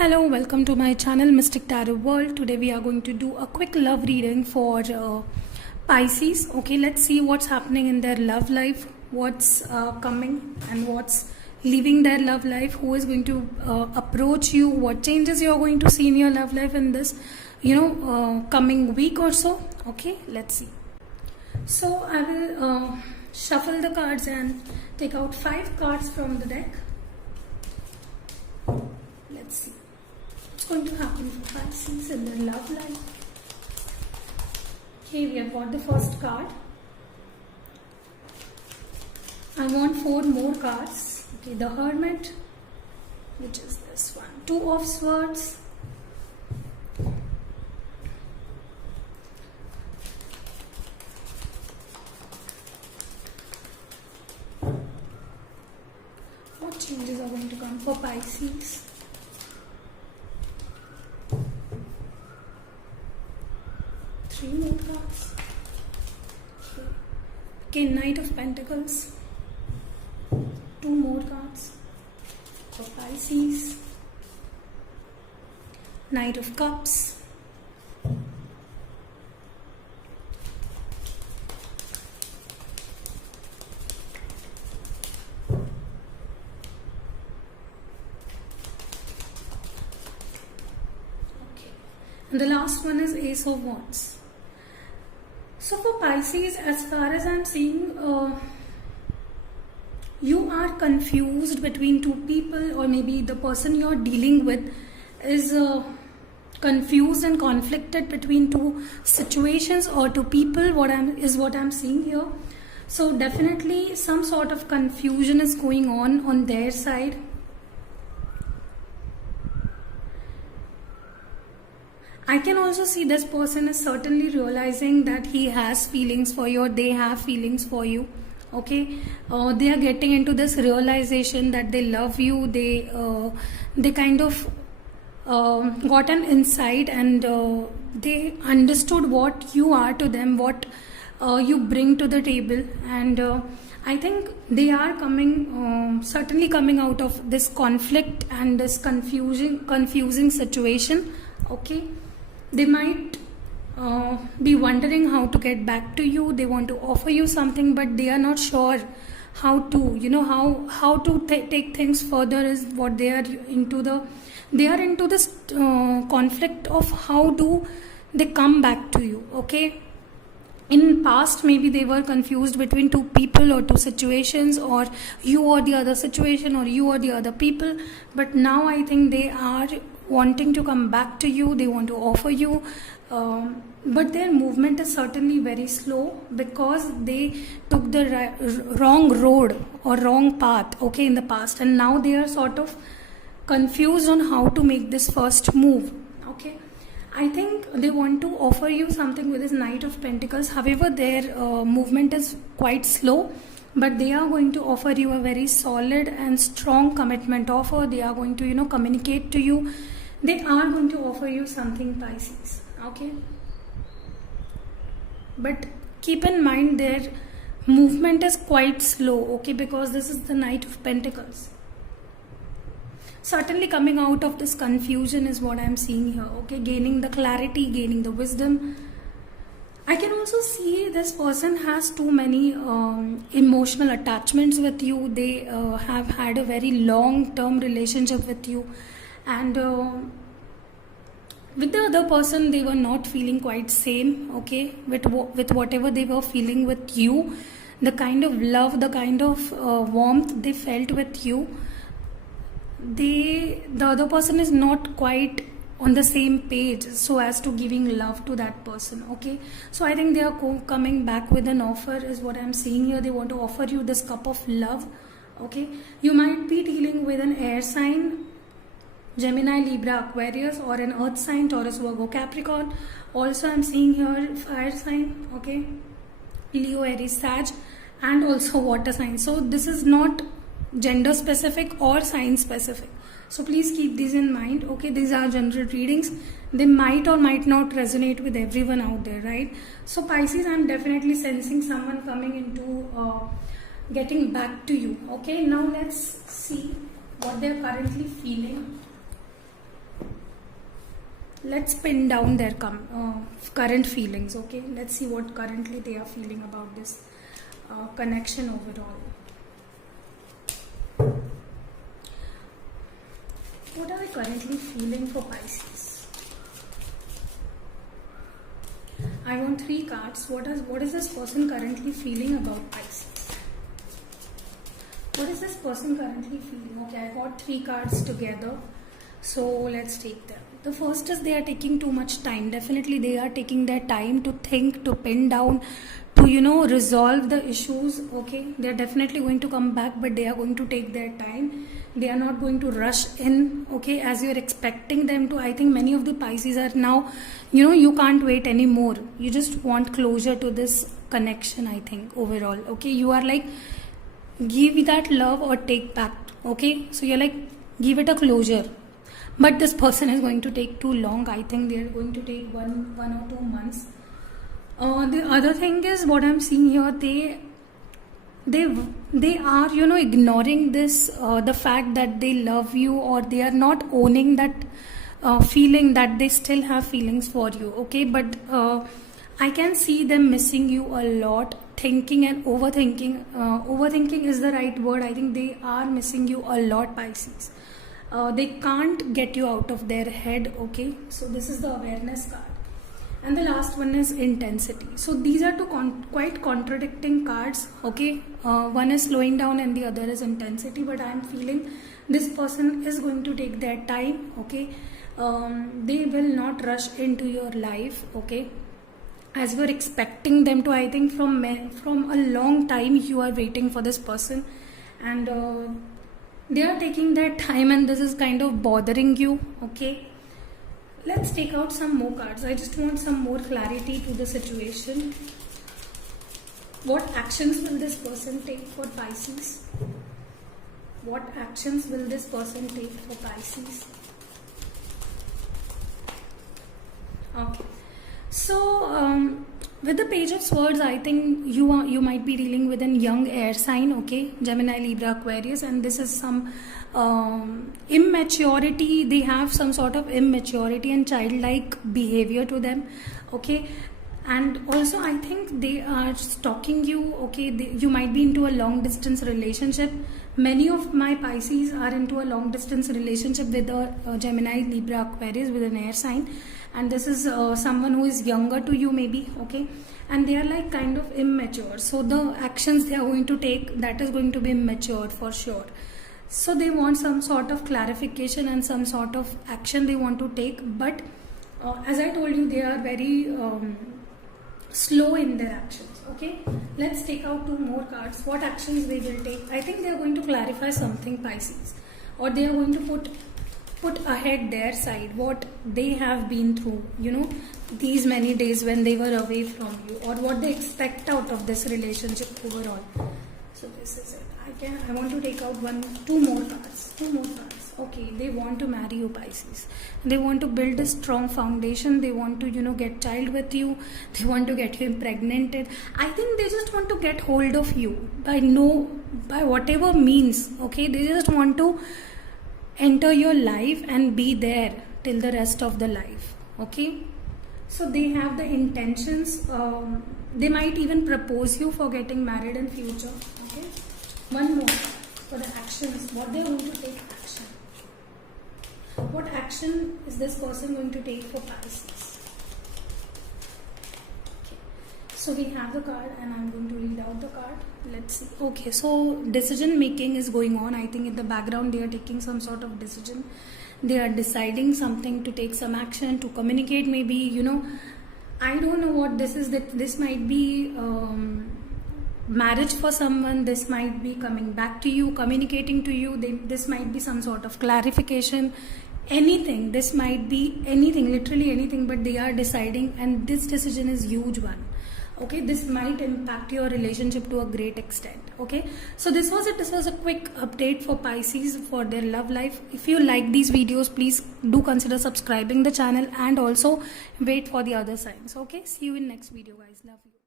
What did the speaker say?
Hello, welcome to my channel Mystic Tarot World. Today we are going to do a quick love reading for Pisces. Okay, let's see what's happening in their love life, what's coming and what's leaving their love life, who is going to approach you, what changes you are going to see in your love life in this coming week or so. Okay, let's see. So I will shuffle the cards and take out 5 cards from the deck. Let's see what's going to happen for Pisces in their love life. Okay, we have got the first card. I want 4 more cards. Okay, the Hermit, which is this one. 2 of Swords. What changes are going to come for Pisces? Three more cards. Okay, Knight of Pentacles. 2 more cards for Pisces. Knight of Cups. And the last one is Ace of Wands. So for Pisces, as far as I'm seeing, you are confused between 2 people, or maybe the person you're dealing with is confused and conflicted between 2 situations or 2 people. What I'm seeing here. So definitely some sort of confusion is going on their side. I can also see this person is certainly realizing that he has feelings for you, or they have feelings for you. Okay, they are getting into this realization that they love you. They kind of got an insight, and they understood what you are to them, what you bring to the table, and I think they are certainly coming out of this conflict and this confusing situation. Okay. They might be wondering how to get back to you. They want to offer you something, but they are not sure how to, how to take things further. Is what they are into this conflict of how do they come back to you. Okay. In past, maybe they were confused between 2 people or 2 situations, or you or the other situation, or you or the other people. But now I think they are wanting to come back to you. They want to offer you, but their movement is certainly very slow because they took the wrong road or wrong path, okay, in the past, and now they are sort of confused on how to make this first move. Okay, I think they want to offer you something with this Knight of Pentacles. However, their movement is quite slow, but they are going to offer you a very solid and strong commitment offer. They are going to, communicate to you. They are going to offer you something, Pisces. Okay. But keep in mind their movement is quite slow. Okay, because this is the Knight of Pentacles. Certainly coming out of this confusion is what I'm seeing here. Okay, gaining the clarity, gaining the wisdom. I can also see this person has too many emotional attachments with you. They have had a very long-term relationship with you, and with the other person they were not feeling quite same. Okay, with whatever they were feeling with you, the kind of love, the kind of warmth they felt with you, the other person is not quite on the same page so as to giving love to that person. Okay, so I think they are coming back with an offer is what I'm seeing here. They want to offer you this cup of love. Okay, you might be dealing with an air sign, Gemini, Libra, Aquarius, or an earth sign, Taurus, Virgo, Capricorn. Also I'm seeing here fire sign, okay, Leo, Aries, Sag, and also water sign. So this is not gender specific or sign specific, so please keep these in mind. Okay, these are general readings. They might or might not resonate with everyone out there, right? So Pisces, I'm definitely sensing someone coming into getting back to you. Okay, now let's see what they're currently feeling. let's pin down their current feelings. Okay, let's see what currently they are feeling about this connection overall. What are they currently feeling for Pisces? I want 3 cards. What is this person currently feeling about Pisces? What is this person currently feeling? Okay, I got 3 cards together. So let's take them. The first is they are taking too much time. Definitely they are taking their time to think, to pin down, to resolve the issues. Okay, they are definitely going to come back, but they are going to take their time. They are not going to rush in, okay, as you are expecting them to. I think many of the Pisces are now, you can't wait anymore. You just want closure to this connection, I think, overall. Okay, you are like, give that love or take back. Okay, so you're like, give it a closure. But this person is going to take too long. I think they are going to take one or 2 months. The other thing is, what I'm seeing here, they are ignoring this, the fact that they love you, or they are not owning that feeling that they still have feelings for you. Okay, but I can see them missing you a lot, thinking and overthinking. Overthinking is the right word. I think they are missing you a lot, Pisces. They can't get you out of their head. Okay, so this is the awareness card, and the last one is intensity. So these are two quite contradicting cards. Okay, one is slowing down and the other is intensity, but I am feeling this person is going to take their time. Okay, they will not rush into your life. Okay, as you are expecting them to. I think from a long time you are waiting for this person, and they are taking their time, and this is kind of bothering you. Okay, let's take out some more cards. I just want some more clarity to the situation. What actions will this person take for Pisces? What actions will this person take for Pisces? Okay, so with the Page of Swords, I think you might be dealing with a young air sign. Okay, Gemini, Libra, Aquarius, and this is some immaturity. They have some sort of immaturity and childlike behavior to them. Okay, and also I think they are stalking you. Okay, you might be into a long distance relationship. Many of my Pisces are into a long distance relationship with a Gemini, Libra, Aquarius with an air sign, and this is someone who is younger to you maybe. Okay, and they are like kind of immature, so the actions they are going to take, that is going to be immature for sure. So they want some sort of clarification and some sort of action they want to take, but as I told you, they are very slow in their actions. Okay, let's take out 2 more cards. What actions they will take? I think they are going to clarify something, Pisces, or they are going to put ahead their side, what they have been through, these many days when they were away from you, or what they expect out of this relationship overall. So this is it. I want to take out 2 more cards. Okay, they want to marry you, Pisces. They want to build a strong foundation. They want to get child with you. They want to get you impregnated. I think they just want to get hold of you by whatever means. Okay, they just want to enter your life and be there till the rest of the life. Okay, so they have the intentions. They might even propose you for getting married in future. Okay, one more for the actions. What they are going to take action. What action is this person going to take for Pisces? Okay, so we have the card, and I'm going to read out the card. Let's see. Okay, so decision making is going on. I think in the background they are taking some sort of decision. They are deciding something, to take some action, to communicate maybe, I don't know what this is. That this might be marriage for someone. This might be coming back to you, communicating to you. This might be some sort of clarification. Anything. This might be anything, literally anything, but they are deciding, and this decision is huge one. Okay, this might impact your relationship to a great extent. Okay, so this was it. This was a quick update for Pisces for their love life. If you like these videos, please do consider subscribing the channel, and also wait for the other signs. Okay, see you in next video, guys. Love you.